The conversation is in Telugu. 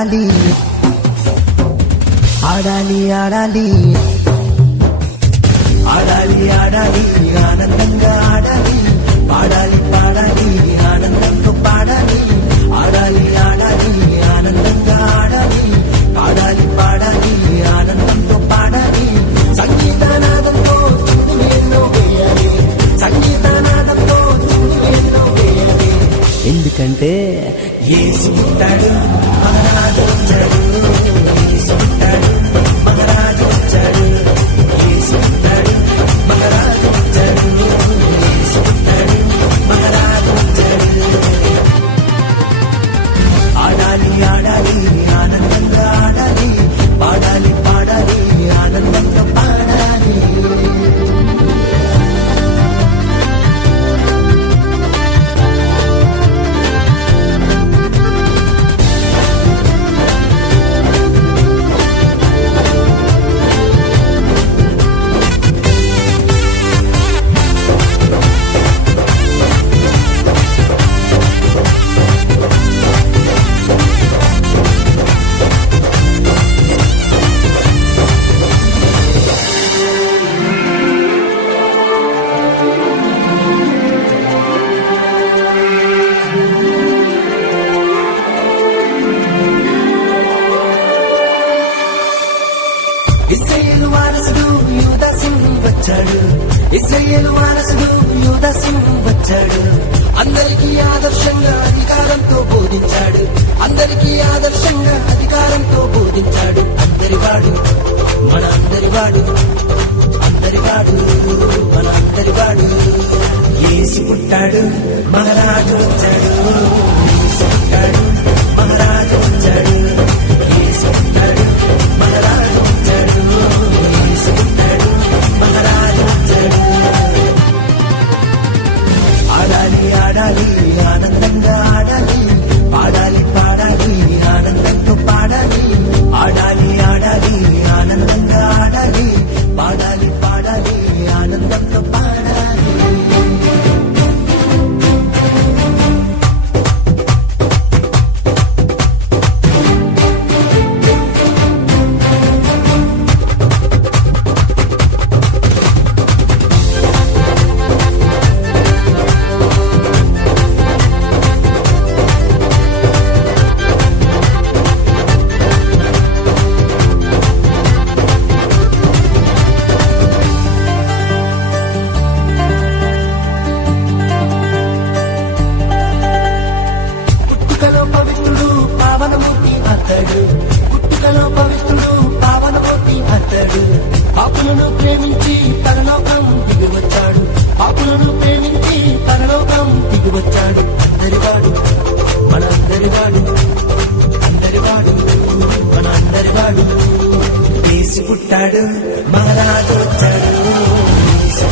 ఆడాలి ఆడాలి ఆడాలి ఆడాలి ఆడాలి ఆనందంగా ఆడాలి పాడాలి పాడాలి ఆనందంతో పాడాలి ఆడాలి ఆడాలి ఆనందంగా ఆడాలి పాడాలి పాడాలి ఆనందంతో పాడాలి సంగీతనాదంతో ఎన్నో వేయాలి సంగీతనాదంతో ఎన్నో వేయాలి ఎందుకంటే యేసు పుట్టాడు మహారాజు వచ్చాడు యేసు పుట్టాడు మహారాజు వచ్చాడు యేసు పుట్టాడు మహారాజు వచ్చాడు యేసు పుట్టాడు మహారాజు వచ్చాడు ఆడాలి ఆడాలి ఆనందంగా ఆడాలి పాడాలి పాడాలి ఆనందంగా పాడాలి ఇశ్రాయేలు వారసుడు యూదాసు వచ్చాడు ఇశ్రాయేలు వారసుడు యూదాసు వచ్చాడు అందరికీ ఆదర్శంగా అధికారంతో బోధించాడు అందరికీ ఆదర్శంగా అధికారంతో బోధించాడు అందరివాడు మన అందరివాడు అందరివాడు మన అందరివాడు యేసు పుట్టాడు మహారాజు వచ్చాడు యేసు పుట్టాడు మహారాజు వచ్చాడు యేసు పుట్టాడు మహారాజు వచ్చాడు యేసు పుట్టాడు మహారాజు వచ్చాడు ఆడాలి ఆడాలి ఆనందంగా ఆడాలి పాడాలి పాడాలి ఆనందంతో పాడాలి ఆడాలి ఆడాలి ఆనందంగా ఆడాలి పాడాలి పాడాలి ఆనందంతో పాడాలి పుట్టుకలో పవిత్రుడు పావనమూర్తి అతడు పుట్టుకలో పవిత్రుడు పావనమూర్తి అతడు పాపులను ప్రేమించి పరలోకం దిగివచ్చాడు పాపులను ప్రేమించి పరలోకం దిగివచ్చాడు అందరివాడు మన అందరివాడు అందరివాడు మన అందరివాడు యేసు పుట్టాడు మహారాజు వచ్చాడు యేసు